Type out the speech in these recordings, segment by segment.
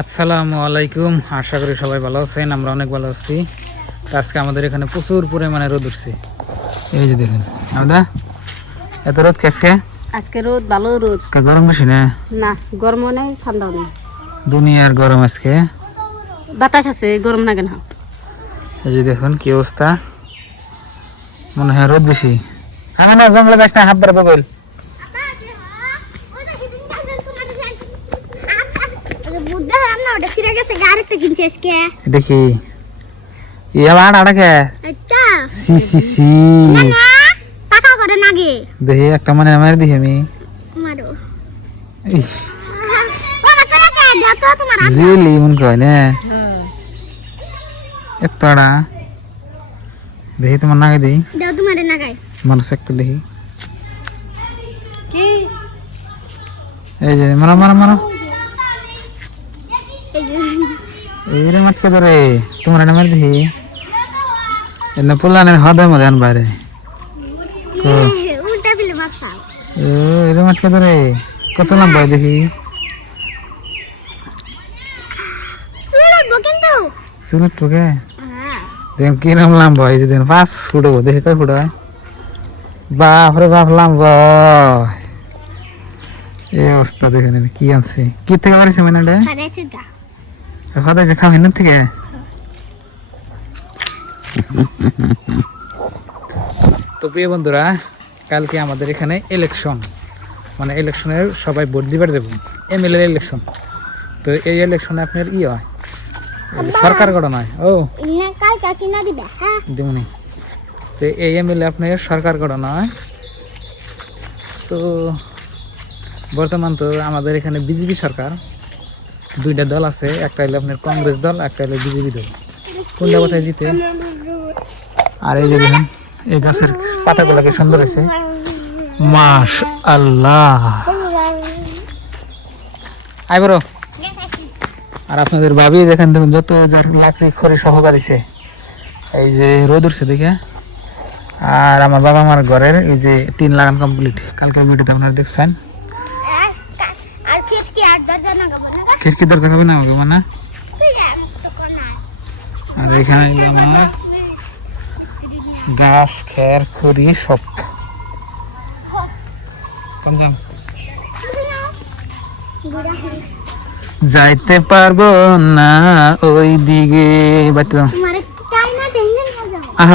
আসসালামু আলাইকুম, আশা করি সবাই ভালো আছেন। আমরা অনেক ভালো আছি। আজকে আমাদের এখানে প্রচুর পরিমাণে রোদ উঠছে। এই যে দেখুন দাদা, এত রোদ আজকে? আজকে রোদ, ভালো রোদ। গরম বেশি না? না, গরম নেই, ঠান্ডাও নেই। দুনিয়ার গরম আজকে। বাতাস আছে, গরম লাগে না। এই যে দেখুন কি অবস্থা, মনে হয় রোদ বেশি। আমি না জঙ্গলে যাস না, হাত ধরে বগল। দেখি দেখি একটা মানে আমার দেখি আমি জিলি মন কয় না এতটা দেখি তোমার নাগে দিই মানুষ একটা দেখি। এই যে মারো মারো মারো, এইরে মাটকে ধরে তোমার নামের দেখি এনে পুলানের হদের মধ্যে আন বাইরে এরে মাটকে ধরে কত লম্বা দেখি। চুলের টুকে দেখেন কিরম লম্বা হয়েছে, দেখেন 5 ফুট হবো। দেখি কয় ফুট হয়? বাপরে বাপ লম্বা। এই অবস্থা দেখেন কি আছে, কি থেকে বাড়িছে মানে ফাদাই যে খাওয়া থেকে। তো প্রিয় বন্ধুরা, কালকে আমাদের এখানে ইলেকশন, মানে ইলেকশনের সবাই ভোট দিবার দেব, এমএলএ ইলেকশন। তো এই ইলেকশনে আপনার ই হয়, সরকার গঠন হয়। ও দিমনি, তো এই এমএলএ আপনার সরকার গঠন হয়। তো বর্তমান তো আমাদের এখানে বিজেপি সরকার, দুইটা দল আছে, একটা হলো আপনার কংগ্রেস দল, একটা হলো বিজেপি দল। কোনটা কোথায় জিতে? আর এই যে দেখেন এই গাছের পাতাগুলোকে সুন্দর হয়েছে, মাশাআল্লাহ। আই বড়। আর আপনাদের ভাবি যেখানে দেখুন যত লাকড়ি খড়ি সহকার দিছে, এই যে রোদ উঠছে দেখে। আর আমার বাবা মার ঘরের এই যে টিন লাগান কমপ্লিট, কালকের ভিডিওতে আপনারা দেখছেন। খিড়কি দরজা হবে না আমাকে মানে। আর এখানে আমার ঘাস খের খড়ি সব যাইতে পারবো না ওই দিকে। আহ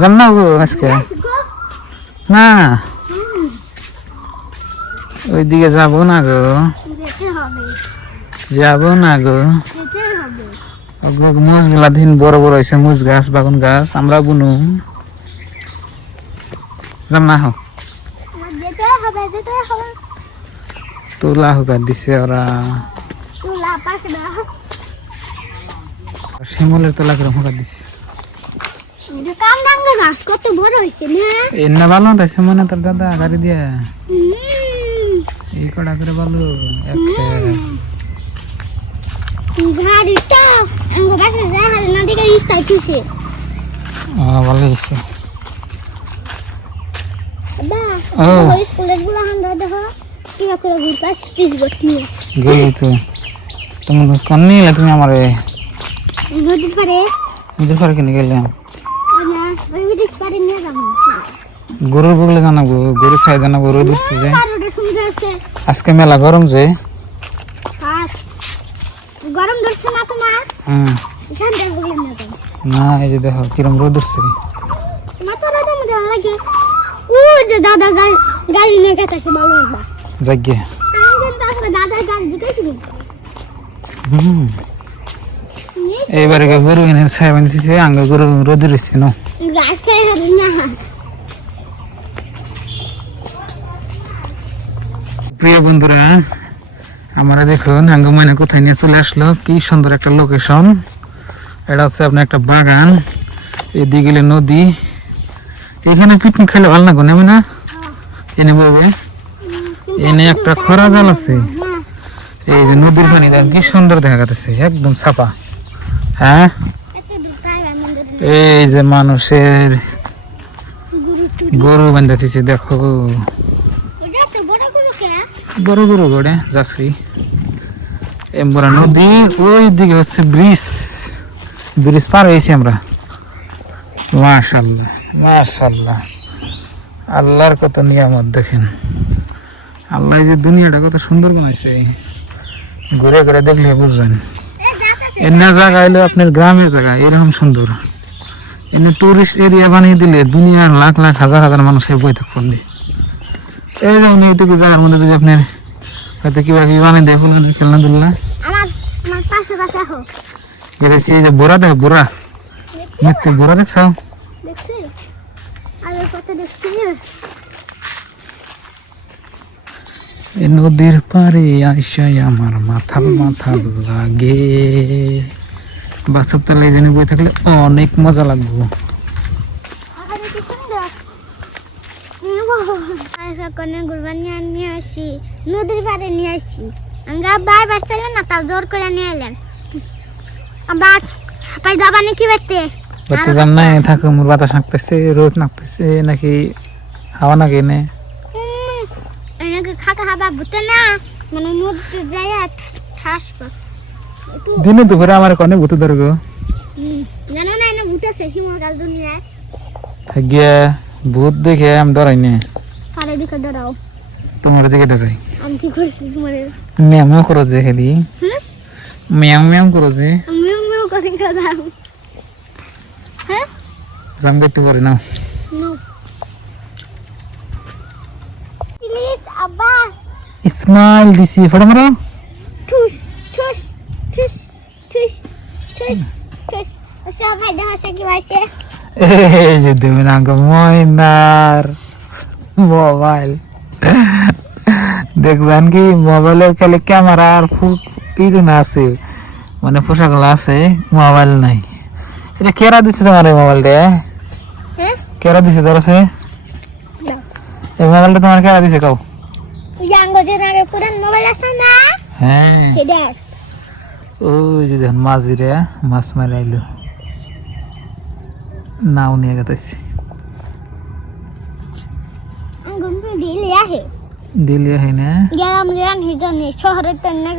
যাম না গো আজকে, না ওই দিকে যাবো না গো, যাবো না গো। মুজ গুলা দিন বড় বড় হয়েছে, মুজ গাছ বাগুন গাছ আমরা বুনুম। যাম না হোক তোলা হোক দিছে ওরা, শিমলের তোলা করে হোক দিছে। এনে ভালো তাইছে মানে তোর দাদা গাড়ি দিয়ে এই কটা করে ভালো ভালো হয়েছে। তুমি কন্নি তুমি আমার নদীর পারে কিনে গেলাম গরুর বগলে জানাবো, গরু ছাই জানাবো। রোদ উঠছে যে আজকে মেলা গরম যে, না এই যে দেখো কিরম রোদ উঠছে। এবারে গরু এনে ছাই বানিয়েছে, আঙ্গ গরু রোদ উঠছে না। প্রিয় বন্ধুরা, আমরা দেখুন আঙ্গ ময়না কোথায় নিয়ে চলে আসলো, কি সুন্দর একটা লোকেশন। এটা হচ্ছে আপনার একটা বাগান, এদিকে গেলে নদী। এখানে পিকনিক খেলে ভালো না গো, নেবে না? এনে বলবে এনে একটা খরা জল আছে, এই যে নদীর পানি কি সুন্দর দেখা যাচ্ছে, একদম ছাপা। হ্যাঁ, এই যে মানুষের গরু বান্ধাচ্ছে দেখো, বড় গরু গড়ে যাচ্ছি এমবরা নদী, ওই দিকে হচ্ছে ব্রিজ, ব্রিজ পার হয়েছি আমরা। মাশাআল্লাহ মাশাআল্লাহ, আল্লাহর কত নিয়ামত দেখেন। আল্লাহ যে দুনিয়াটা কত সুন্দর বানাইছে, ঘুরে ঘুরে দেখলে বুঝবেন। এমনি জায়গা হইলো আপনার গ্রামের জায়গা এরকম সুন্দর, এমনি টুরিস্ট এরিয়া বানিয়ে দিলে দুনিয়ার লাখ লাখ হাজার হাজার মানুষের বই থাকবে। এই যেমন এইটুকু জায়গার মধ্যে যদি আপনার হয়তো কিবা কিবি বানিয়ে দেয় খেলনাধুলা, দেখেছি এই যে বোরা, দেখ বোরা, মিথ্যে বোরা দেখছ? এই নদীর পারে আইসাই আমার মাথার লাগে। বাচ্চার তালে এই জন্য বই থাকলে অনেক মজা লাগবো। নিয়ে আসি নদীর পাড়ে নিয়ে আসছি, আমরা বারবার চলে না তার জোর করে নিয়ে এলেন। পাই দাবানি কি বাড়তে বাড়তে যান না, থাকো মোর বাতাস নাকতেছে, রোদ নাকতেছে নাকি হাওয়া নাকি নে এনেকে খাকা হাবা বুতে না, মানে নদীতে যাই ঠাসবা দিনে দুপুরে আমার কনে ভূত ধরবো জানো না, এনে ভূতেছে হিমকাল দুনিয়ায় থাকিয়া ভূত দেখে আমি ডরাই নে। পারে দিকে দাঁড়াও, তোমার দিকে ডরাই। আমি কি করছি তোমার? ম্যাও ম্যাও করো যে খালি, ম্যাও ম্যাও করো যে, মেউ মেউ করে যাও। হ্যাঁ জাম একটু করে নাও। নো প্লিজ আব্বা, স্মাইল দিছি, ফটো মারো। ঠুস ঠুস ঠুস ঠুস ঠুস ঠুস সবাই দেখাছে কি হয়েছে। এই যে দেবেন আগে ময়নার মোবাইল দেখবেন কি, মোবাইলের খালি ক্যামেরা আর না আছে, মানে পোশাকগুলো আছে, মোবাইল নাই। এটা কেরা দিচ্ছে তোমার এই মোবাইলটা? হ্যাঁ কেরা দিচ্ছে ধরছে এই মোবাইলটা তোমার, কেরা দিছে কাউ? ইয়াঙ্গো যে আগে পুরান মোবাইল আছে না, হ্যাঁ সেটা ওই যে দেখেন মাঝিরে মাছ মারি আইলো, নাও নিয়ে গেতেছি। আঙ্গুম দিলি আহে দিল্লি হয় না, গেলাম গেলাম হিজনে শহরের তো না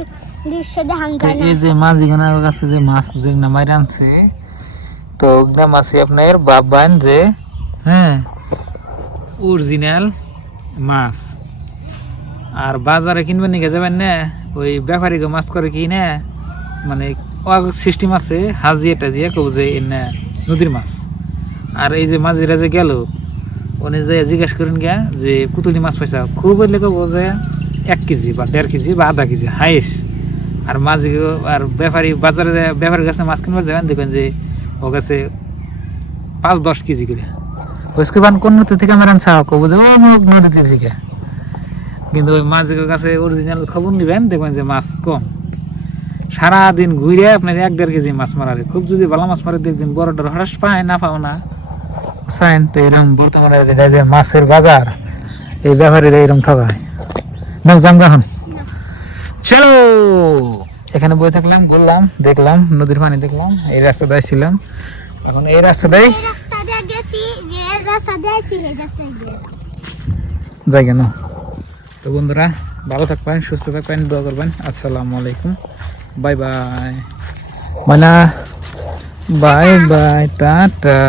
দৃশ্য দেখান তো যায় না। এই যে মাঝিখানার কাছে যে মাছ যেগুলো মারি আনছে, তো ওগুলা মাছি আপনার বাপ বাইন যে, হ্যাঁ অরিজিনাল মাছ। আর বাজারে কিনবেন নিয়ে যাবেন না, ওই ব্যাপারীকে মাছ করে কি না, মানে সিস্টেম আছে হাজিয়ে টাজিয়ে কেউ যে না নদীর মাছ। আর এই যে মাঝিরা যে গেল, উনি যে জিজ্ঞেস করেন গিয়া যে পুতুলি মাছ পাইছা, খুব হইলে কেউ যে 1 কেজি বা 1.5 কেজি বা আধা কেজি হাইস্ট। আর মাঝি আর ব্যাপারী বাজারে ব্যাপারীর কাছে মাছ কিনবার যাবেন, দেখবেন যে ও কাছে 5-10 কেজি করে। ওইসকে বান কোন নদী থেকে আমার আনছা কবো যে ও নদীতে থেকে, কিন্তু ওই মাঝির কাছে অরিজিনাল খবর নিবেন, দেখবেন যে মাছ কম। সারাদিন ঘুরে আপনার 1-1.5 কেজি মাছ মারারে, খুব যদি ভালো মাছ মারে দেখবেন বড়টা হঠাৎ পায় না পাও না সাইন। তো এরকম বর্তমানে যেটা যে মাছের বাজার, এই ব্যাপারীরা এরকম ঠকায় না। যাম এখন, চলো। এখানে বই থাকলাম, ঘুরলাম, দেখলাম নদীর পানি, দেখলাম এই রাস্তাটায় ছিলাম, এখন এই রাস্তাটাই রাস্তা দিয়ে গেছি, যে রাস্তা দিয়ে আইছি এই রাস্তায় গিয়ে যাই কেন। তো বন্ধুরা ভালো থাকবেন, সুস্থ থাকবেন, দোয়া করবেন। আসসালামু আলাইকুম, বাই বাই, মানে বাই বাই, টাটা।